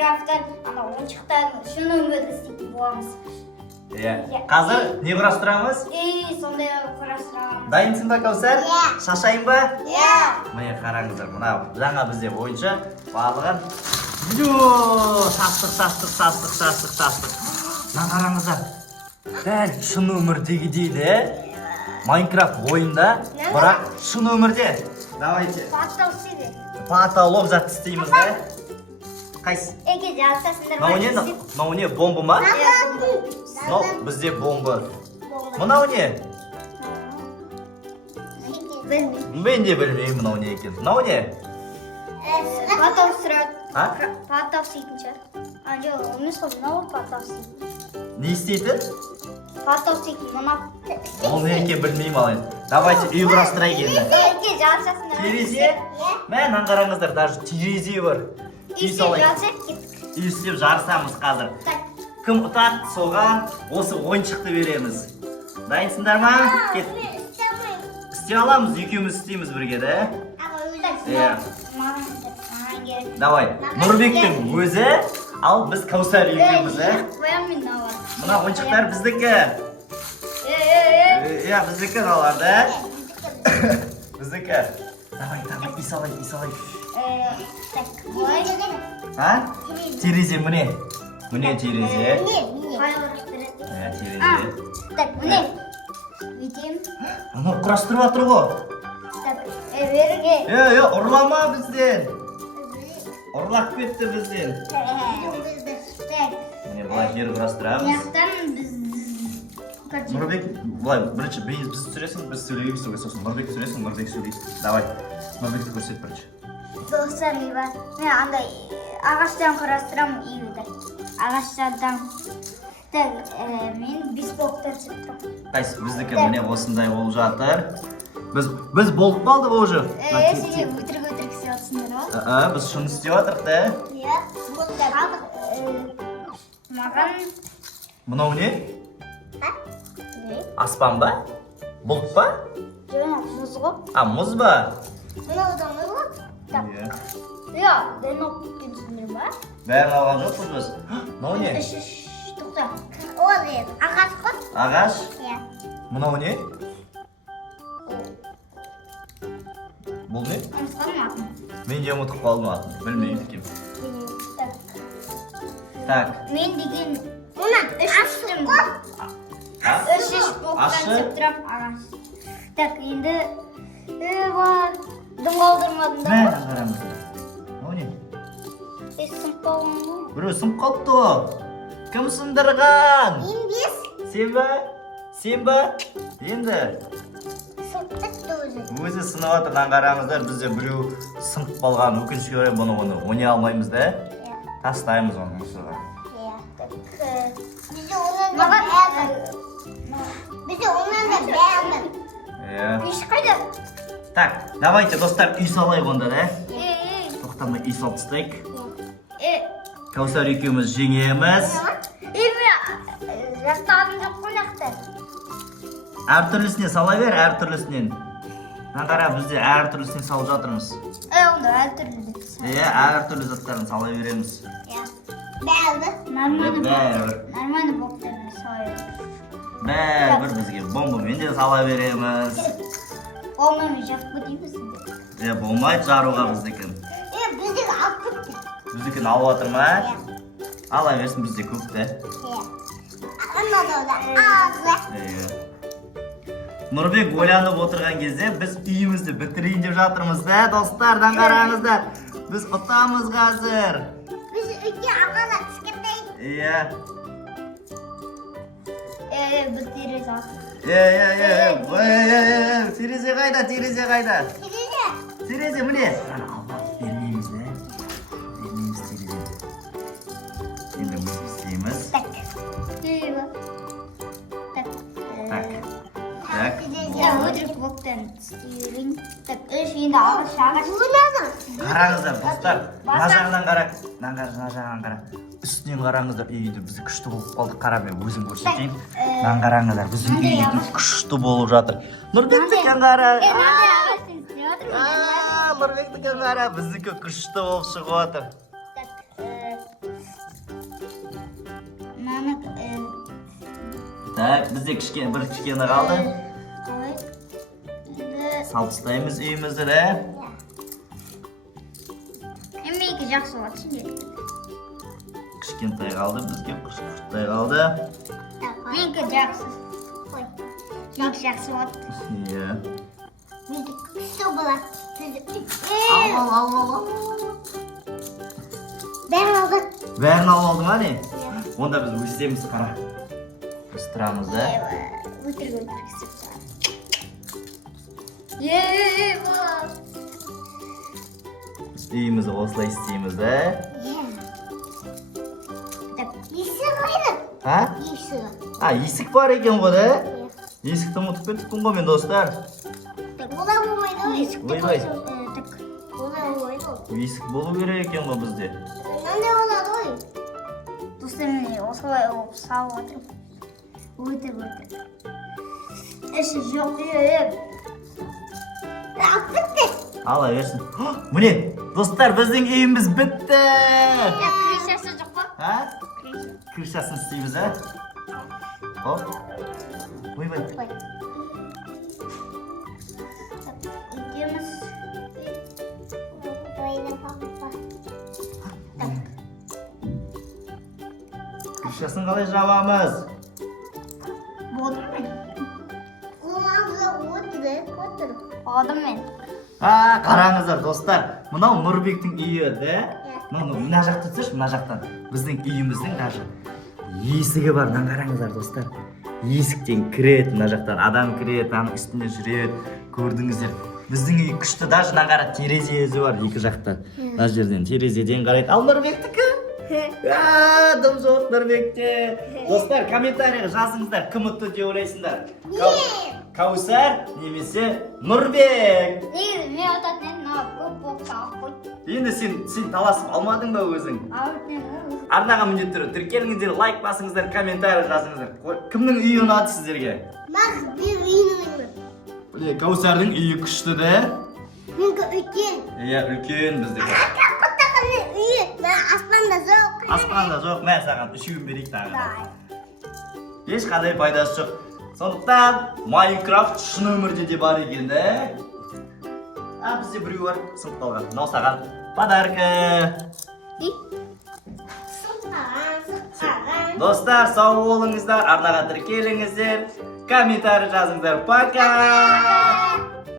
Майнкрафттан ана ойыншықтан шын өмірді істейтін боламыз. Иә. Қазір не құрастырамыз? Сондай құрастырамыз. Дайынсың ба, Кәусар? Иә. Шашайын ба? Иә. Міне қараңыздар, мына жаңа бізде ойыншы барлығын. Шаштық. Мына қараңыздар. Дәл шын өмірдегідей де Майнкрафт ойында, бірақ шын өмірде. Давайте. Потолок зат істейміз да. Қайсы? Мынау не, бомба ма? Мынау бізде бомба. Мынау не? Мен де білмеймін мынау не екен. Мынау не? Потом сұрады. А? Потап істейтін шығар. Жоқ, емес қой, мынау потап істейтін. Не істейтін? Потап істейтін, мынау. Ол не екен білмеймін алайын. Давайте үй құрастырайық енді. Терезе? Мән қараңыздар, даже терезе бар. Үй салайық. Үй істеп жарысамыз қазір. Кім ұтады, соған осы ойыншықты береміз. Дайынсыңдар ма? Кет. Істей аламыз, екеуміз істейміз бірге, да? Давай, Нұрбектің өзі, ал біз Кәусар екеуміз, Мына ойыншықтар біздікі. Біздікі қаларды. Біздікі. Давай, үй салайық. Терезе, міне. Міне терезе. Терезе. Так, міне. Өйтем. Ана құрастырып атыр ғой. Берге. Ұрлама бізден. Ұрлап кетті бізден. Міне, бұлай жер құрастырамыз. Нұрбек, бұлай, бірінші біз түсіресің, біз сөйлейміз, сосын Нұрбек түсіресің, Нұрбек сөйлейсің. Давай, Нұрбекті көрсет бірінші. Достар, мен андай ағаштан құрастырам үйді. Ағаштардан. Мен бес блоктар сөптім. Қайсы, біздікі міне осындай болып жатыр. Біз болып қалды бұл уже. Сене өтірік істеп жатсыңдар ма? Біз шын істеп жатырық, да? Иә. Маған... Мынау не? Аспан ба? Бұлт ба? Жоқ, мұз ғой. Мұз ба? Мынау да мұз ғой. Иә, дән оқып кетсіңдер ма? Бәрін алған жоқпыз біз. Мынау не? Тоқта. Ол еді, ағаш қой. Ағаш? Иә. Мынау не? Бұл не? Мен де ұмытып қалдым атын, білмеймін кем. Так. Мен деген... Мұна, үш қой. Үш боқтан сөптірап ағаш. Так, енді... Дым қалдырмадым да. Мән қарамыз. Мынау не? Сынып қалған ғой. Біреу сынып қалыпты ғой. Кім сындырған? Мен бес. Сен ба? Енді? Өзі сынып атыр, қараңыздар, бізде біреу сынып қалған, өкінішке орай бұны ойнай алмаймыз да? Тастаймыз оны мұсыға. Бізде онан да бәрін. Еш қайда? Так, давайте, достар, үй салайық онда, да? Тоқтамай үй салып тастайық. Кәусар екеуміз жеңеміз. Жақтағым жоқ қонақта. Әртүрлісіне сала бер, әртүрлісінен. Қара, бізде әртүрлісінен салып жатырмыз. Онда әртүрлі. Әртүрлі заттарын сала береміз. Бәрі? Нормально боқтарына салайық. Бәрі бізге бомбамен де сала береміз. Болмаймен жақып деймісің? Болмайды жаруға біздікін. Біздікі алып кетті. Біздікін алып атыр ма? Ала берсін, бізде көп те. Нұрбек ойланып отырған кезде біз үйімізді бітірейін деп жатырмыз да, достардан қараңыздар. Біз ұтамыз қазір. Біз үйге ағала түскендей. Біз терезе атып. Терезе қайда? Терезе міне. Бермейміз да? Бермейміз терезе. Енді біз істейміз. Так. Өтірік боқтан істейін. Так, үш енді ағаш. Қараңыздар, достар. Мына жағынан қара. Үстінен қараңыздар, үйді бізді күшті болып қалдық. Қара, мен өзім көрсетейін. Мына қараңыздар, біздің үйді күшті болып жатыр. Нұрбектікі қара. Нұрбектікі қара, біздікі күшті болып шығып отыр. Так, bizde bir kichkina qaldi. Qalay? Endi Salib tashlaymiz uyimizni. menga yaxshi o'tsin dedi. Kichkintoy qaldi, bizga qurtay qaldi. Menga yaxshi. Qo'y. Menga yaxshi o'tdi. Iya. Menga kuchli bo'ladi. Al. Ben aldım. Bärini oldim ani. Onda biz o'simiz qara. Istiramiz da. O'tirib. Ye, Biz uyimizni osla istaymiz da. Esik qo'ydim. Ha? Esik. Ha, esik bor ekan bu-da. Eshikdan o'tib ketibman men do'stlar. Bo'la bo'lmaydi. Esik Voy. Bo'la bo'lmaydi. Esik bo'lib kerak ekan bu bizda. Qanday bo'ladi o'y? Do'stlarni osg'ay olib sağ o'tirib. O'tirib. Esik yo'q. Bitti. Alaversin. Bu ne? Do'stlar, bizning uyimiz bitti. Krishasi yo'q mu? Ha? Kirishasini istaymiz ha? Hop. Voy. İkimiz. Kirishasini qalay jabamiz? Bo'ldim men. Oldim men. Ha, qarangizlar do'stlar. Mana Nurbekning uyi-da. Mana yoqda tursiz, mana yoqdan. Bizning uyimizning даже esigi bor. Mana qarangizlar do'stlar. Eshikdan kiradi, mana yoqdan odam kiradi, ani ustida yuradi. Ko'rdingizlar. Bizning uy kuchli, даже mana qara terazasi bor ikki yoqdan. Mana yerdan terazadan qaraydi. Al Nurbekniki. Ha, domzot Nurbekni. Do'stlar, kommentariyaga yozingizlar, kim o'tdi deb o'ylaysizlar. Kavsar nemisi Nurbek. Men otatdan ko'p bo'lib Endi sen talasib olmadingmi o'zing? Arnaga minib turib, tirkelingizlar, like bosingizlar, kommentariy yozingizlar. Kimning uyi yo'naldi sizlarga? Men bir uyim. Bile Kavsarning uyi kuchli-da. Menga ulkan. Ya, ulkan bizdagi. Kattaqqina uyi. Men osmonda yo'q. Osmonda yo'q, men saqat 3 kun berik tag'in. Hech qanday foydasi yo'q. So'ndықтан Minecraft shuni umrda deb bor ekan-da. Bizda bir uy bor, sinib qolgan. Mынау саған подарка. Do'stlar, sog' bo'lingizlar, arnaga kelingizlar, kommentariy yozingizlar. Пока!